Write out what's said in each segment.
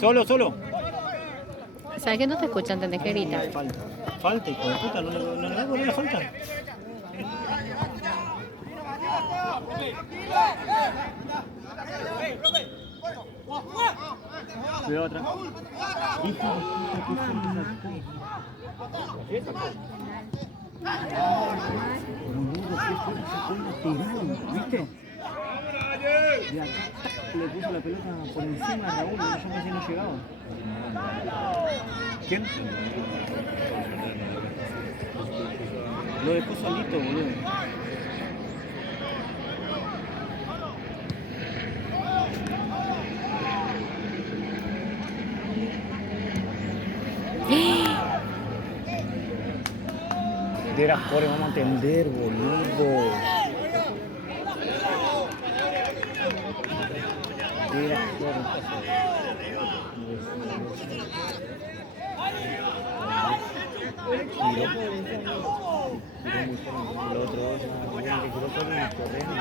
Solo, solo. ¿Sabes que no te escuchan? Tenés que gritar. Falta. Falta, hijo de puta, no le da por la falta. Cuidado atrás. Hijo de puta, ¿qué falta? Boludo, qué fuerte se fue lateral, ¿viste? De acá le puso la pelota por encima a Raúl, yo pensé que no llegaba. ¿Quién? Lo dejó solito, boludo. De las pobres vamos a entender, boludo. De las pobres. El otro, el que quiero solo en el terreno.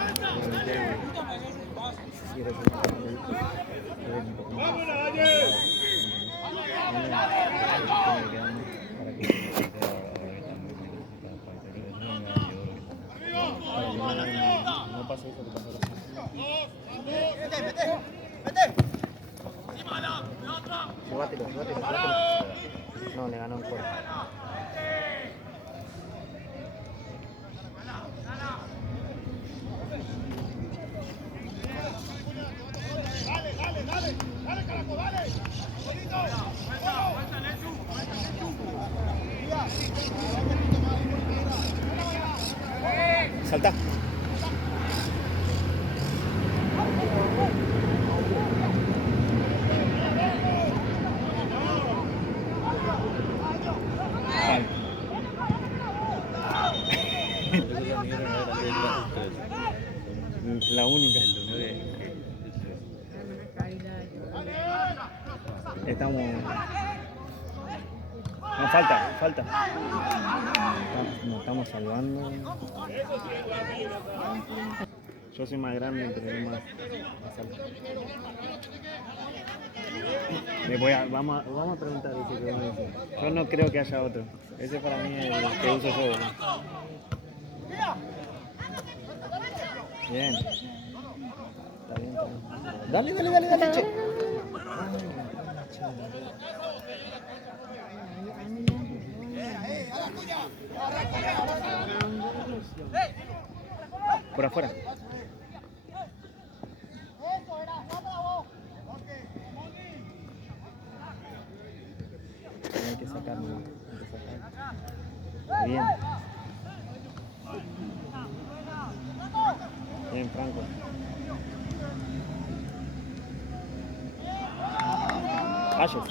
No pasa eso que pasa ahora. Llévatelo. No, le ganó el cuerpo. Dale, carajo, dale. Salta. La única. Estamos. No, falta. Nos estamos salvando. Yo soy más grande, pero más alto. Vamos a preguntar ese que vos me decís. Yo no creo que haya otro. Ese para mí es el que uso yo, ¿no? Bien. Está bien. Dale, che. Por afuera. Hay que sacarlo. Bien. Bien, Franco. Calles.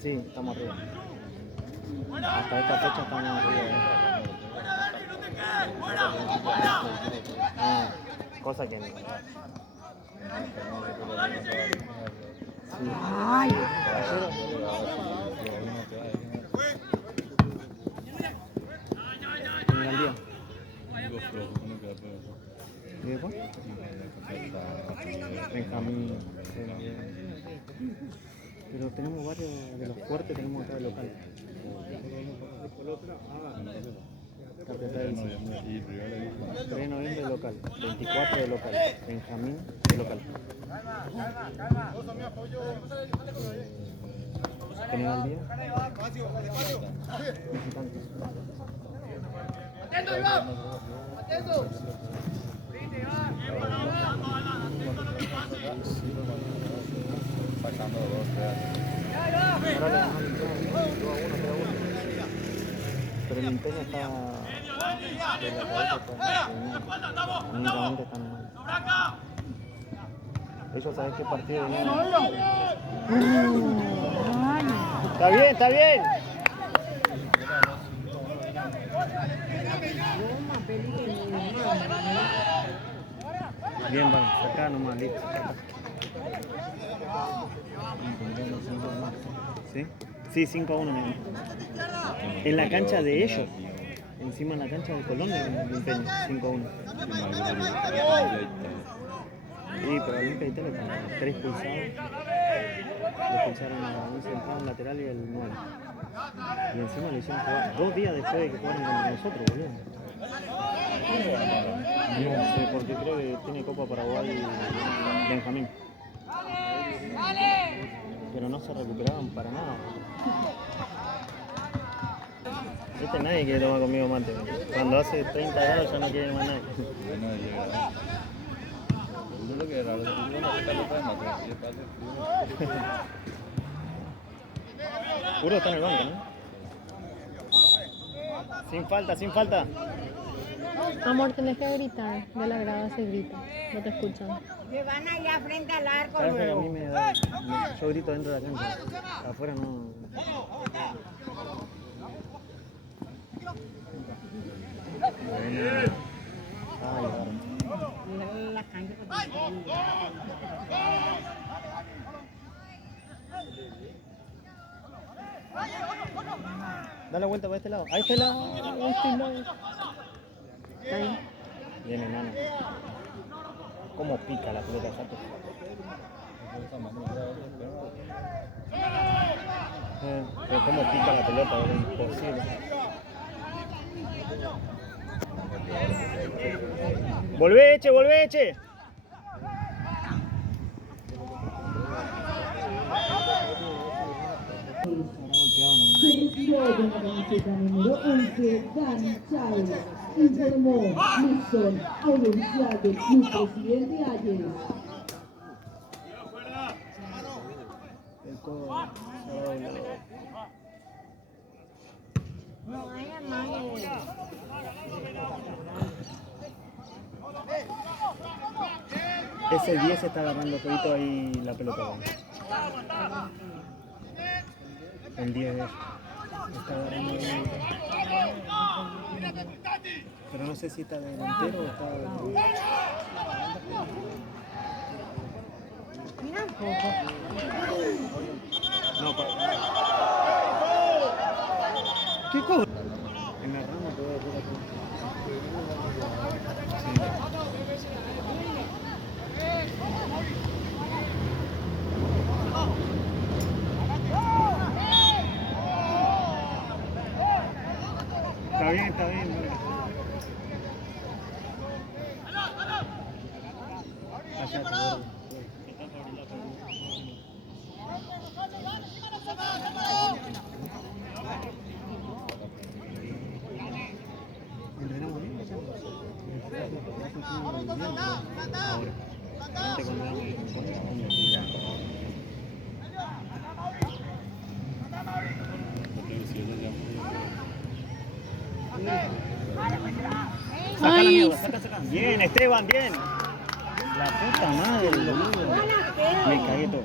Sí, estamos arriba. Hasta esta fecha estamos arriba. Cosa que no. Sí. Ay, ¿y después? Benjamín. Pero tenemos varios de los fuertes, tenemos acá de local. Capital del 3 de noviembre de local, 24 de local, Benjamín de local. ¿Tenés al día? ¡Atento, Iván! ¡Atento! Sacando 2, 3. Pero el empeño está de la cabeza, únicamente están mal. Ellos saben qué partido viene. Está bien, está bien. Bien, vamos, acá nomás, listo. ¿Sí? Sí, 5-1 mismo. En la cancha de ellos. Encima en la cancha de Colón de Empeño, 5-1. Sí, pero Olimpia y Tele con 3 expulsados. Le expulsaron a un central, un lateral y el 9. Y encima le hicieron jugar 2 días después de que jugaron contra nosotros, boludo. No sé, porque creo que tiene Copa Paraguay y Benjamín. Pero no se recuperaban para nada. Nadie quiere tomar conmigo mate. Cuando hace 30 grados ya no quiere más nadie. Puro está en el banco, ¿no? Sin falta, sin falta. Amor, tenés que gritar. De la grada se grita. No te escuchan. Que van allá frente al arco. ¿Sabes que a mí me da? Yo grito dentro de la cancha. Afuera no. Dale vuelta para este lado. A este lado. Está bien. Bien, enano. ¿Cómo pica la pelota, Sato? Pero cómo pica la pelota, es imposible. Volvé, Eche, volvé, Eche. Servicio de la camiseta número 11, Dani Chávez, informó Nixon, audencial del Club Presidente Ayes. No hay amague. Ese 10 está agarrando todito ahí la pelota. El 10 de ellos. Está agarrando ahí. Pero no sé si está de delantero o está de... Mira un poco. No, ¿qué cobra? En la rama te voy a poner aquí. Está bien, está bien. Allá, gordo. Entrenamos bien, ahora. Antes cuando éramos saca la mierda, saca. Bien, Esteban, bien. La puta madre, boludo. Me cagué todo.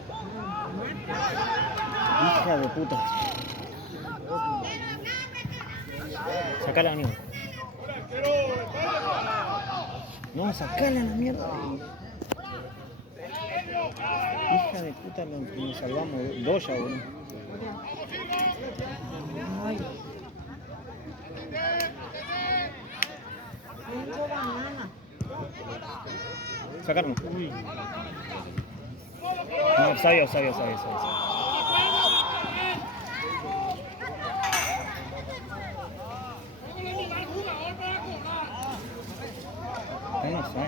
Hija de puta. Sacala la mierda. No, sacala la mierda. Hija de puta, nos salvamos. Dos ya, boludo. Tengo banana. Sacarnos. No, sabio. No sabe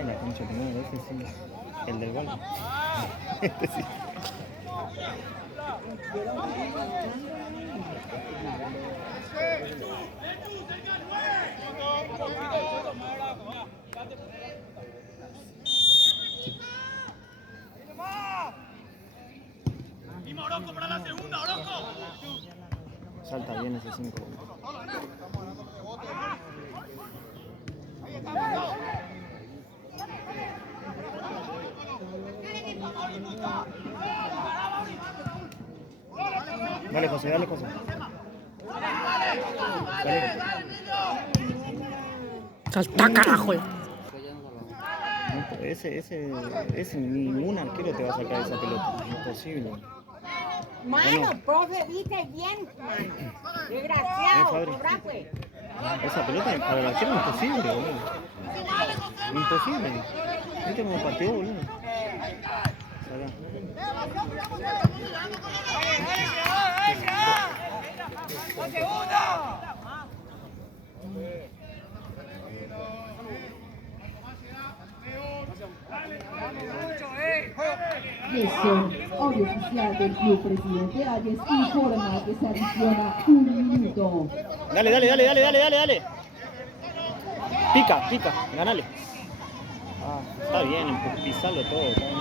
la concha de madre, ese sí. El del gol. Este sí. Salta bien ese 5. Dale, José, dale, José. Dale. Salta, carajo. No, ese ningún arquero te va a sacar esa pelota. Imposible. Mano, profe, viste bien, mano. Desgraciado, Fabri. cobra pues. Esa pelota para el arquero es imposible, boludo. Imposible. Viste como partido, boludo. Salá. Eso, audio oficial del Club Presidente Ayes informa que se adiciona 1 minuto. Dale, dale, dale, dale, dale, dale, dale. Pica, pica, ganale. Ah, está bien, pisarlo todo, está bien.